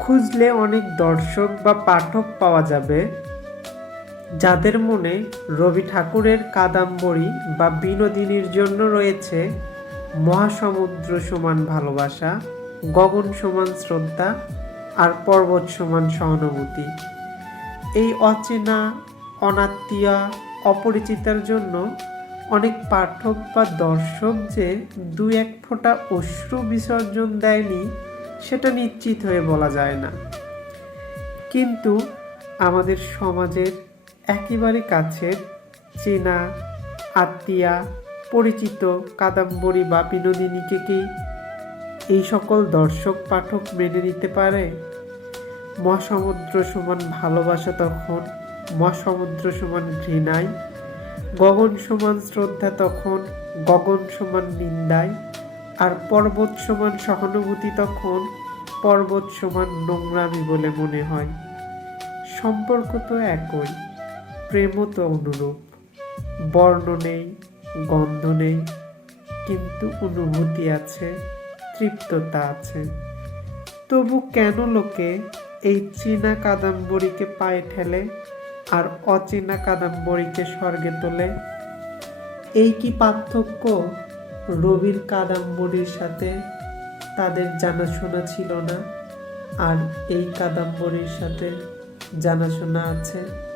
খুঁজলে অনেক দর্শক বা পাঠক পাওয়া যাবে, যাদের মনে রবি ঠাকুরের কাদাম্বরী বা বিনোদিনীর জন্য রয়েছে মহাসমুদ্র সমান ভালোবাসা, গগন সমান শ্রদ্ধা আর পর্বত সমান সহানুভূতি। এই অচেনা, অনাত্মীয়া, অপরিচিতার জন্য অনেক পাঠক বা দর্শক যে দু এক ফোঁটা অশ্রু বিসর্জন দেয়নি সেটা নিশ্চিত হয়ে বলা যায় না। কিন্তু আমাদের সমাজের একেবারে কাছের চেনা, আত্মীয়া, পরিচিত কাদাম্বরী বা বিনোদিনীকে কি এই সকল দর্শক পাঠক মেনে নিতে পারে? মহাসমুদ্র সমান ভালোবাসা তখন, মহাসমুদ্র সমান ঘৃণায়, গগন সমান শ্রদ্ধা তখন, গগন সমান নিন্দায় আর পর্বত সমান সহানুভূতি তখন পর্বত সমান নোংরামি বলে মনে হয়। সম্পর্ক তো একই, প্রেমও তো অনুরূপ। বর্ণ নেই, গন্ধ নেই, কিন্তু অনুভূতি আছে, তৃপ্ততা আছে। তবু কেন লোকে এই চীনা কাদাম্বরীকে পায়ে ঠেলে আর অচেনা কাদাম্বরীকে স্বর্গে তোলে? এই কি পার্থক্য রবির কাদাম্বরীর সাথে তাদের জানাশোনা ছিল না আর এই কাদাম্বরীর সাথে জানাশোনা আছে।